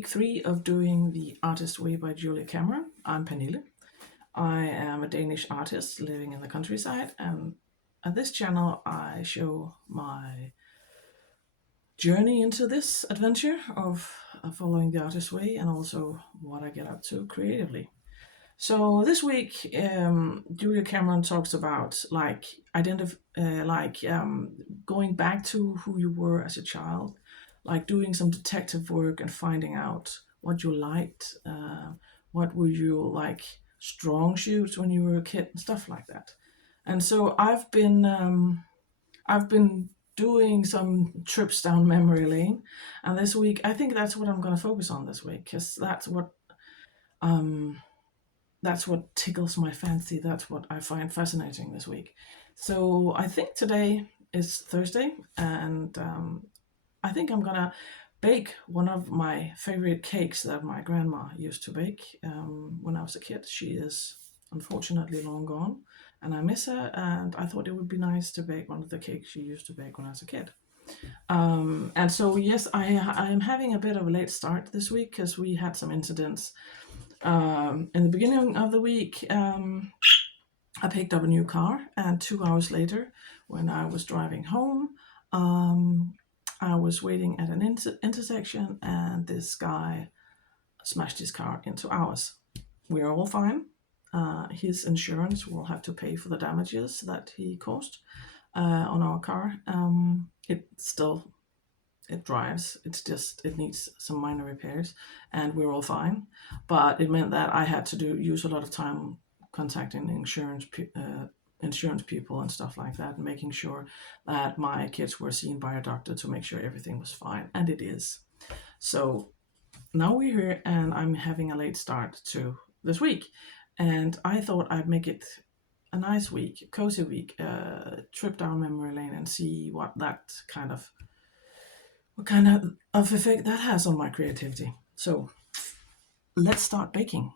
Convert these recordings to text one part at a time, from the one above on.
week 3 of doing The Artist Way by Julia Cameron. I'm Pernille. I am a Danish artist living in the countryside, and at this channel I show my journey into this adventure of following the artist way and also what I get up to creatively. So this week, Julia Cameron talks about going back to who you were as a child, like doing some detective work and finding out what you liked, what were you like strong suits when you were a kid and stuff like that. And so I've been doing some trips down memory lane, and this week I think that's what I'm going to focus on this week because um, that's what tickles my fancy. That's what I find fascinating this week. So I think today is Thursday, and I think I'm gonna bake one of my favorite cakes that my grandma used to bake when I was a kid. She is unfortunately long gone, and I miss her. And I thought it would be nice to bake one of the cakes she used to bake when I was a kid. And so yes, I am having a bit of a late start this week because we had some incidents in the beginning of the week. I picked up a new car, and 2 hours later, when I was driving home, I was waiting at an intersection, and this guy smashed his car into ours. We are all fine. His insurance will have to pay for the damages that he caused on our car. It drives. It needs some minor repairs, and we're all fine. But it meant that I had to use a lot of time contacting the insurance people and stuff like that, and making sure that my kids were seen by a doctor to make sure everything was fine, and it is. So now we're here, and I'm having a late start to this week, and I thought I'd make it a nice week, cozy week, trip down memory lane, and see what kind of effect that has on my creativity. So let's start baking.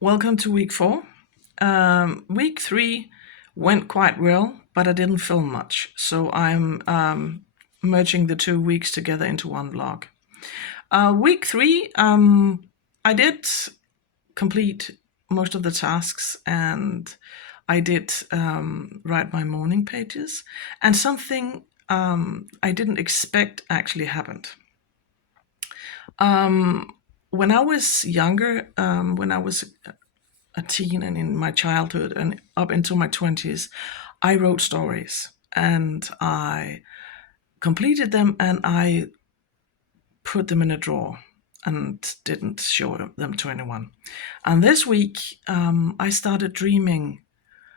Welcome to week 4. Week 3 went quite well, but I didn't film much, so I'm merging the 2 weeks together into one vlog. Week 3, I did complete most of the tasks, and I did write my morning pages, and something I didn't expect actually happened. When I was younger, when I was a teen and in my childhood and up into my 20s, I wrote stories and I completed them and I put them in a drawer and didn't show them to anyone. And this week, I started dreaming,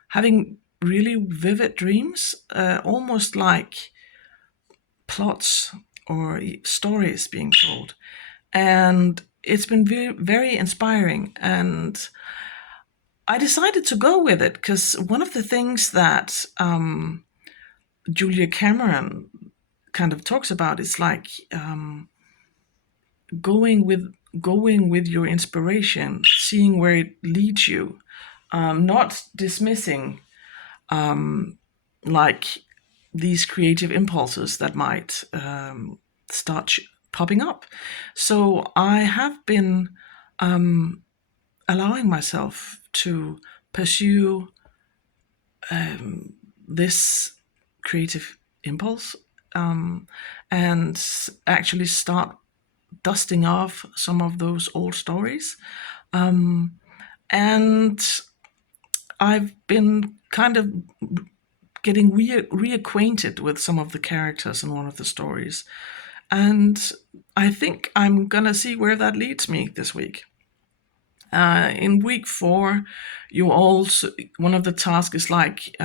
having really vivid dreams, almost like plots or stories being told. And it's been very, very inspiring. And I decided to go with it because one of the things that Julia Cameron kind of talks about is like going with your inspiration, seeing where it leads you, not dismissing like these creative impulses that might start popping up. So I have been allowing myself to pursue this creative impulse and actually start dusting off some of those old stories. And I've been kind of getting reacquainted with some of the characters in one of the stories. And I think I'm gonna see where that leads me this week. In week 4, you also one of the tasks is like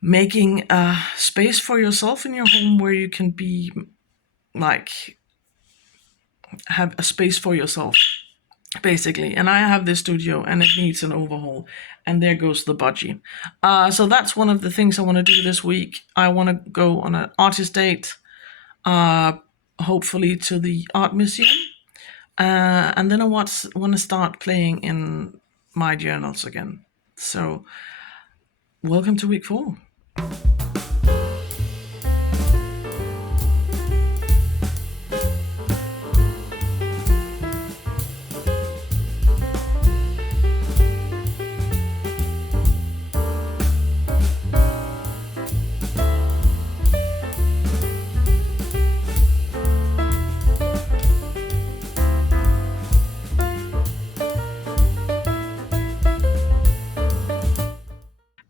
making a space for yourself in your home where you can be like have a space for yourself basically. And I have this studio and it needs an overhaul, and there goes the budgie. So that's one of the things I want to do this week. I want to go on an artist date, hopefully to the art museum, and then I want to start playing in my journals again. So welcome to week 4.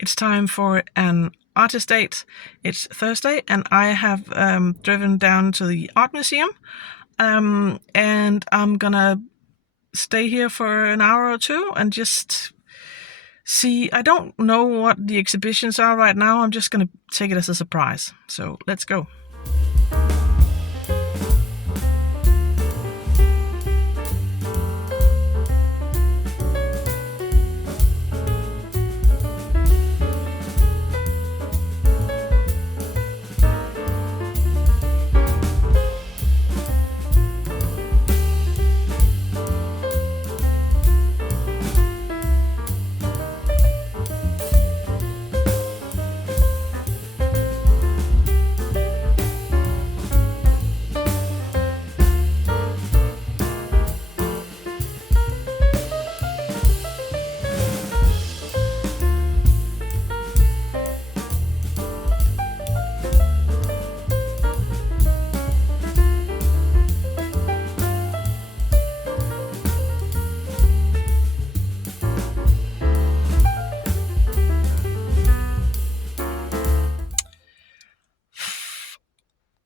It's time for an artist date. It's Thursday, and I have driven down to the art museum, and I'm gonna stay here for an hour or two and just see. I don't know what the exhibitions are right now. I'm just gonna take it as a surprise. So let's go.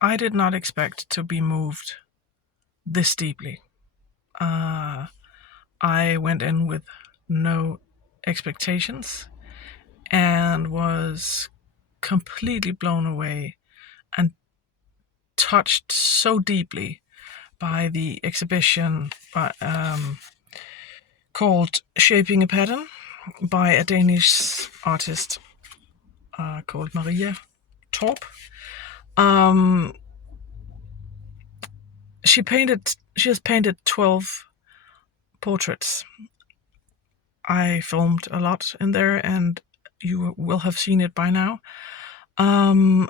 I did not expect to be moved this deeply. I went in with no expectations and was completely blown away and touched so deeply by the exhibition called Shaping a Pattern by a Danish artist called Maria Torp. She has painted 12 portraits. I filmed a lot in there, and you will have seen it by now. And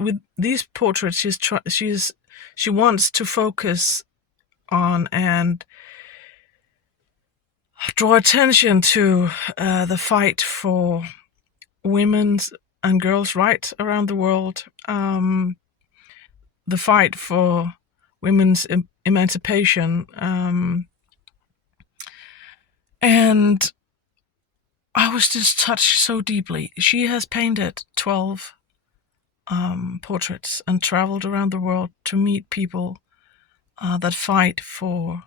with these portraits, she wants to focus on and draw attention to the fight for women's and girls' rights around the world, the fight for women's emancipation, and I was just touched so deeply. She has painted 12 portraits and traveled around the world to meet people that fight for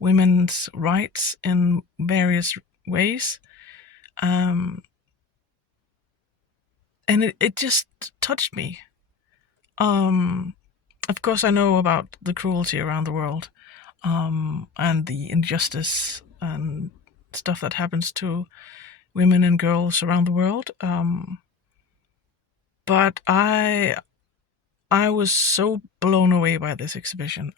women's rights in various ways. And it just touched me. Of course, I know about the cruelty around the world, and the injustice and stuff that happens to women and girls around the world. But I was so blown away by this exhibition.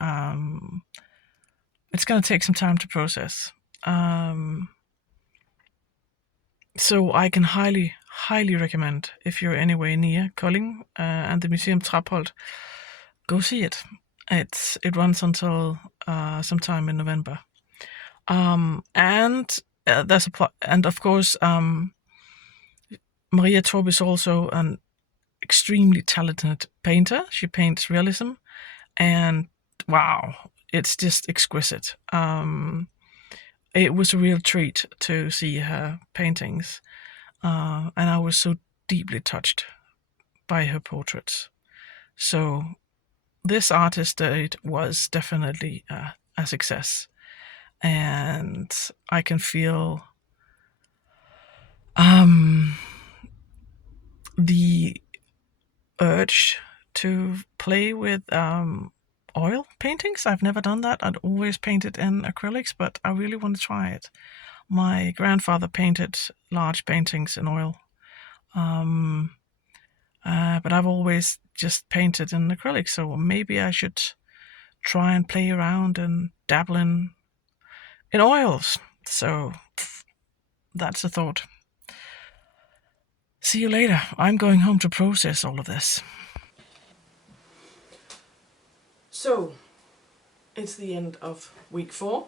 It's going to take some time to process. So I can highly recommend, if you're anywhere near Kolding and the Museum Trapholt, go see it. It runs until sometime in November. And there's and of course, Maria Torp is also an extremely talented painter. She paints realism, and wow, it's just exquisite. It was a real treat to see her paintings, and I was so deeply touched by her portraits. So this artist date was definitely a success, and I can feel the urge to play with oil paintings. I've never done that. I'd always painted in acrylics, but I really want to try it. My grandfather painted large paintings in oil, but I've always just painted in acrylics, so maybe I should try and play around and dabble in oils. So that's a thought. See you later. I'm going home to process all of this. So, it's the end of week 4,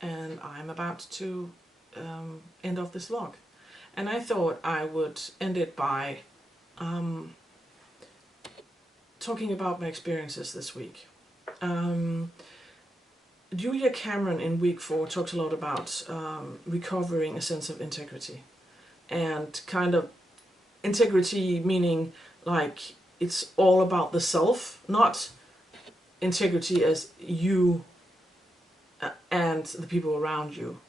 and I'm about to end off this vlog. And I thought I would end it by talking about my experiences this week. Julia Cameron in week 4 talks a lot about recovering a sense of integrity. And kind of integrity meaning like it's all about the self, not integrity as you and the people around you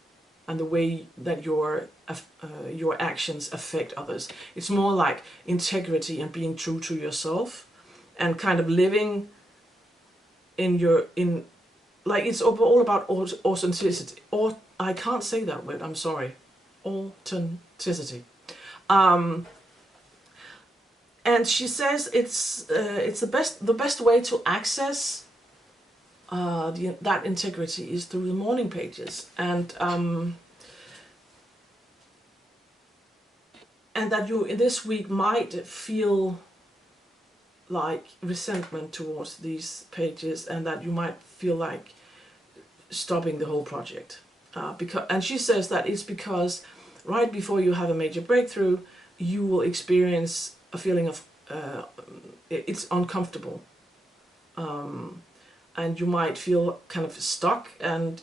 and the way that your actions affect others. It's more like integrity and being true to yourself and kind of living in like it's all about authenticity. Or I can't say that word, I'm sorry. Authenticity. And she says it's the best way to access that integrity is through the morning pages, and that you in this week might feel like resentment towards these pages, and that you might feel like stopping the whole project. And she says that it's because right before you have a major breakthrough, you will experience a feeling of it's uncomfortable, and you might feel kind of stuck, and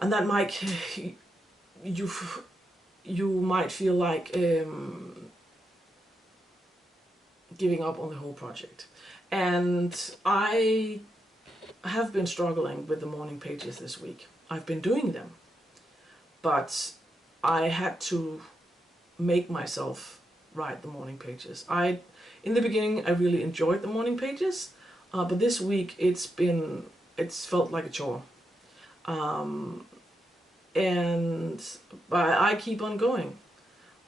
that might you might feel like giving up on the whole project. And I have been struggling with the morning pages this week. I've been doing them, but I had to make myself write the morning pages. In the beginning I really enjoyed the morning pages, but this week it's felt like a chore. But I keep on going.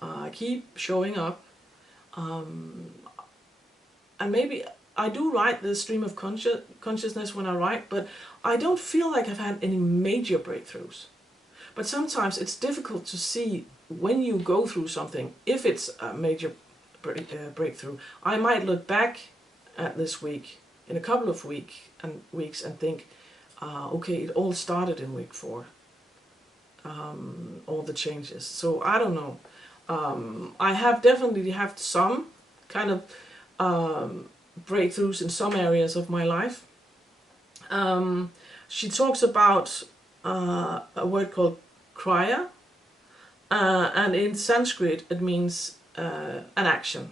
I keep showing up, and maybe I do write the stream of consciousness when I write, but I don't feel like I've had any major breakthroughs. But sometimes it's difficult to see when you go through something, if it's a major breakthrough. I might look back at this week in a couple of weeks and think, okay, it all started in week 4. All the changes. So I don't know. I have definitely had some kind of breakthroughs in some areas of my life. She talks about a word called kriya, and in Sanskrit it means an action.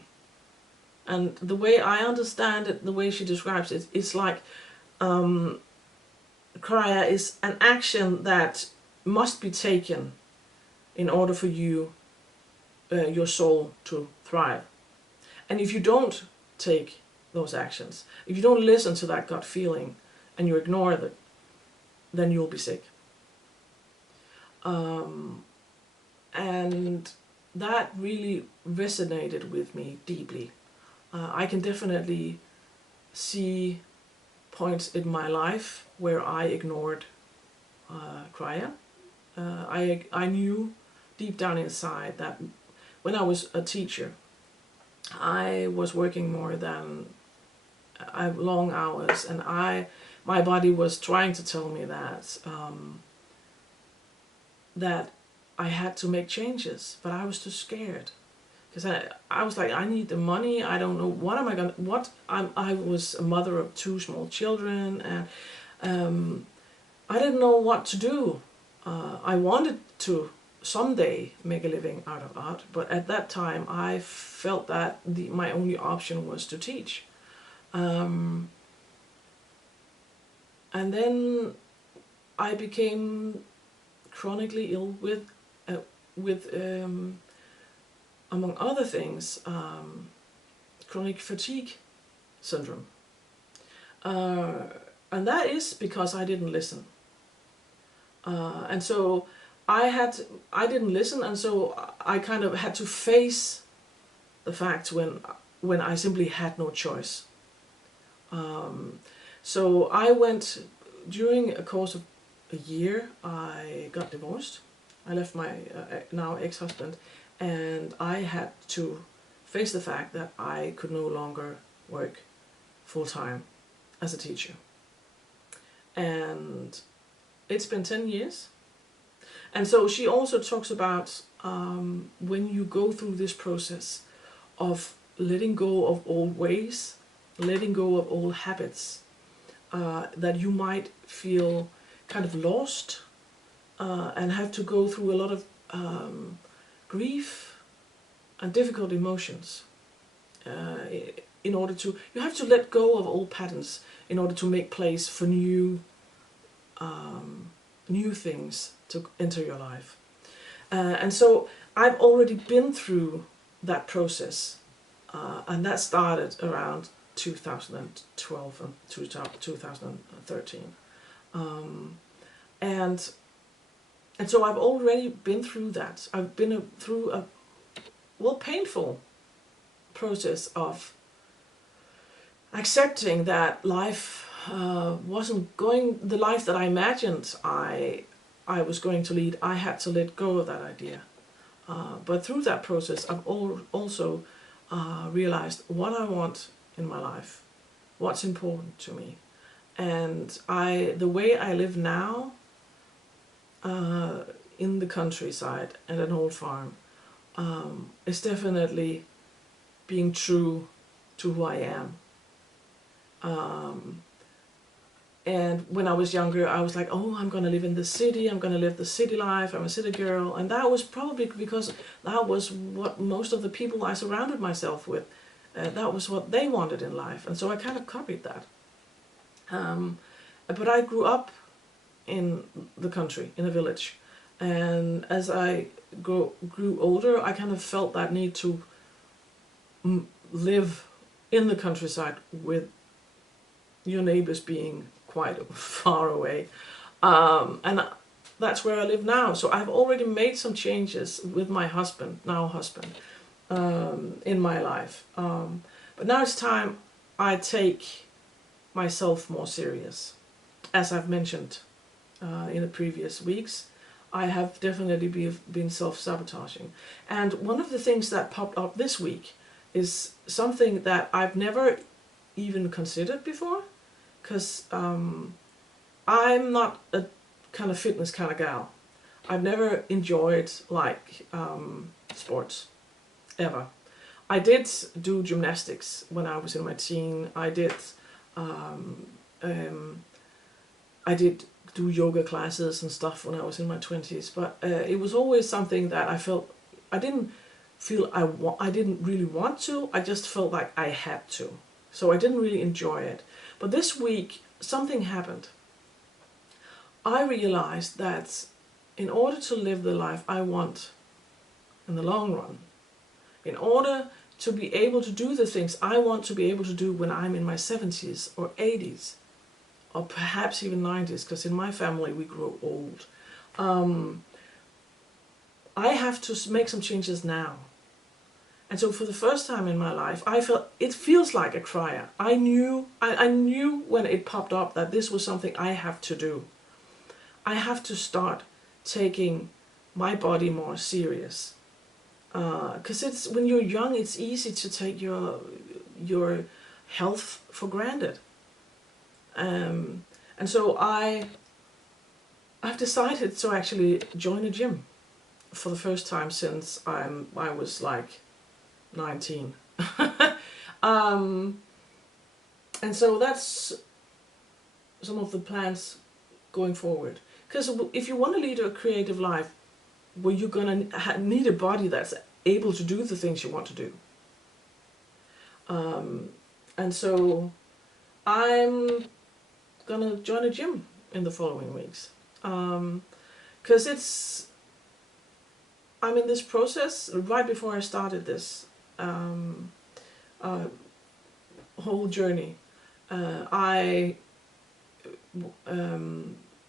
And the way I understand it, the way she describes it, it's like kriya is an action that must be taken in order for you, your soul, to thrive. And if you don't take those actions, if you don't listen to that gut feeling and you ignore it, then you'll be sick. And that really resonated with me deeply. I can definitely see points in my life where I ignored kriya. I knew deep down inside that when I was a teacher, I was working more than long hours, and my body was trying to tell me that that I had to make changes, but I was too scared, because I was like, I need the money. I don't know what am I gonna I was a mother of 2 small children, and I didn't know what to do. I wanted to someday make a living out of art, but at that time I felt that my only option was to teach. Um, and then I became chronically ill with among other things, chronic fatigue syndrome. Uh, and that is because I didn't listen. And so I didn't listen, and so I kind of had to face the facts when I simply had no choice. So I went, during a course of a year, I got divorced. I left my now ex-husband, and I had to face the fact that I could no longer work full-time as a teacher. And it's been 10 years. And so she also talks about when you go through this process of letting go of old ways, letting go of old habits, that you might feel kind of lost and have to go through a lot of grief and difficult emotions in order to, you have to let go of old patterns in order to make place for new things to enter your life. And so I've already been through that process, and that started around 2012 and 2013. And so I've already been through that. I've been through a painful process of accepting that life wasn't going the life that I imagined I was going to lead. I had to let go of that idea. But through that process, I've also realized what I want in my life, what's important to me, and the way I live now, in the countryside and an old farm, is definitely being true to who I am. And when I was younger, I was like, oh, I'm going to live in the city, I'm going to live the city life, I'm a city girl. And that was probably because that was what most of the people I surrounded myself with, that was what they wanted in life. And so I kind of copied that. But I grew up in the country, in a village. And as I grew older, I kind of felt that need to live in the countryside with your neighbors being quite far away. And that's where I live now. So I've already made some changes with my husband, in my life. But now it's time I take myself more serious. As I've mentioned in the previous weeks, I have definitely been self-sabotaging. And one of the things that popped up this week is something that I've never even considered before, because I'm not a kind of fitness kind of gal. I've never enjoyed like sports, ever. I did do gymnastics when I was in my teen. I did do yoga classes and stuff when I was in my 20s, but it was always something that I felt I didn't really want to. I just felt like I had to. So I didn't really enjoy it. But this week something happened. I realized that in order to live the life I want in the long run, in order to be able to do the things I want to be able to do when I'm in my 70s or 80s, or perhaps even 90s, because in my family we grow old, I have to make some changes now. And so for the first time in my life, it feels like a crier. I knew when it popped up that this was something I have to do. I have to start taking my body more serious. Because when you're young, it's easy to take your health for granted. And so I've decided to actually join a gym for the first time since I was like 19. And so that's some of the plans going forward. Because if you want to lead a creative life, well, you're going to need a body that's able to do the things you want to do. And so I'm gonna join a gym in the following weeks. Because I'm in this process right before I started this uh, whole journey. I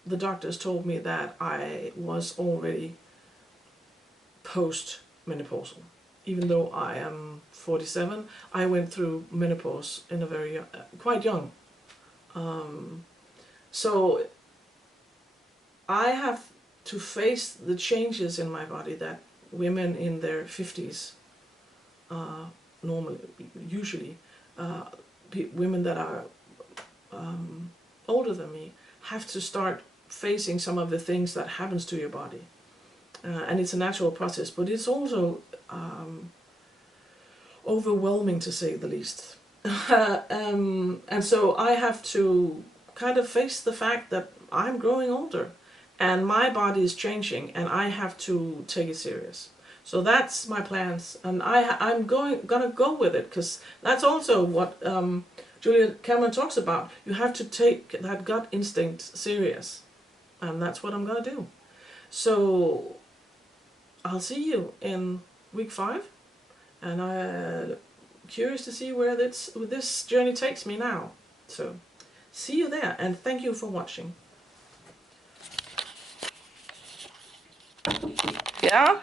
the doctors told me that I was already post-menopausal. Even though I am 47, I went through menopause in a very quite young. So I have to face the changes in my body that women in their 50s normally, usually, women that are older than me have to start facing some of the things that happens to your body. And it's a natural process, but it's also overwhelming, to say the least. And so I have to kind of face the fact that I'm growing older and my body is changing and I have to take it serious. So that's my plans, and I'm gonna go with it, because that's also what Julia Cameron talks about. You have to take that gut instinct serious, and that's what I'm gonna do. So I'll see you in week 5, and I'm curious to see where this journey takes me now. So see you there, and thank you for watching. Yeah?